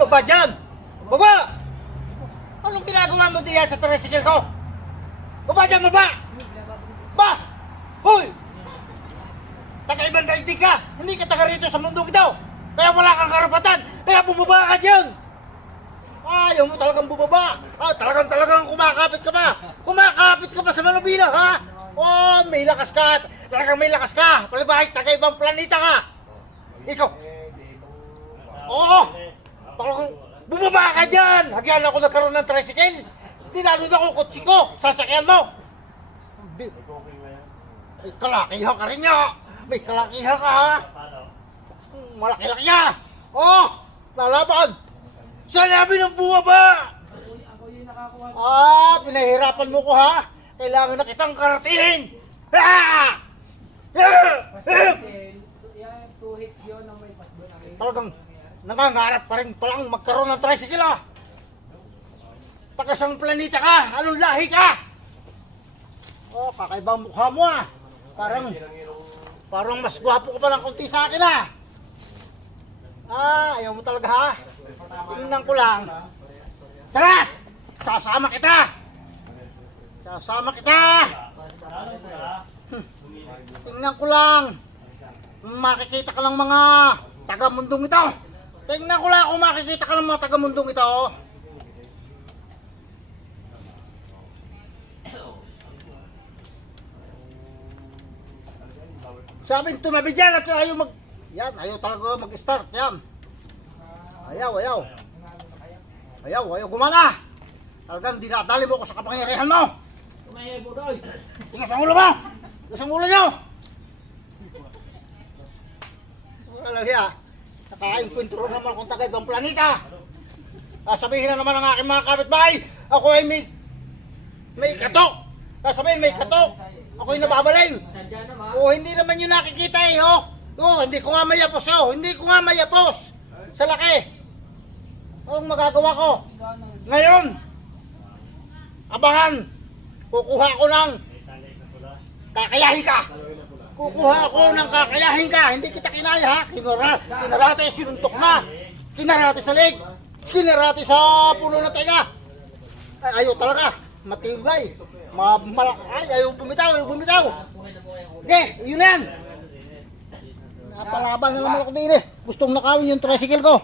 baba dyan! Baba! Anong ginagawa mo diyan sa tricycle ko? Baba dyan, baba! Ba! Hoy! Taga-ibang daigdig ka! Hindi ka taga rito sa mundong ito! Kaya wala kang karapatan! Kaya bumaba ka dyan! Ayaw mo talagang bumaba! Talagang kumakapit ka ba? Kumakapit ka ba sa manubila, ha? Oh, may lakas ka! Talagang may lakas ka! Palibahit, taga-ibang planeta ka! Ikaw! Oo! Talagang bumaba ka dyan! Hagyan ako nagkaroon ng tricycle! Dinalo na akong kotse ko! Sasakyan mo! May kalakihan ka rin niya! May kalakihan ka, ha? Malaki-laki niya! Oh! Lalaban! Sanabi ng bumaba! Pinahirapan mo ko, ha? Kailangan na kitang karatiin! Talagang nangangarap pa rin palang magkaroon ng tricycle, ha? Tagasang planeta ka! Anong lahi ka? Oh, kakaibang mukha mo, ha? Parang mas gwapo ka pa ng konti sa akin, ha? Ayaw mo talaga, ha? Tingnan ko lang. Tara! Sasama kita! Sasama kita! Tingnan ko lang. Makikita ka ng mga taga-mundong ito. Tingnan ko lang kung makikita ka ng mga taga-mundong ito. Sabi tumabi dyan at ayaw talaga mag-start yan. Ayaw gumana. Talagang dinadali mo ko sa kapangyarihan mo. Tigas ang ulo mo. Tigas ang ulo nyo. Wala siya. Naka-enkwentro naman kung taga ibang planeta. Sabihin na naman ang aking mga kapitbahay, ako ay may katok. Sabihin may katok. Ako ay nababaling. Hindi naman yun nakikita eh, oh. Hindi ko nga mayapos, oh. Hindi ko nga mayapos. Sa laki. Anong magagawa ko? Ngayon, abangan. Kukuha ko ng kakayahin ka. Kukuha ako ng kakayahin ka. Hindi kita kinaya, ha? Kinarate sinuntok na. Kinarate sa leg. Kinarate sa puno na tenga. Ayaw talaga. Matibay. Ayaw bumitaw. Okay, yun yan. Napalaban na naman ako din eh. Gustong nakawin yung tricycle ko.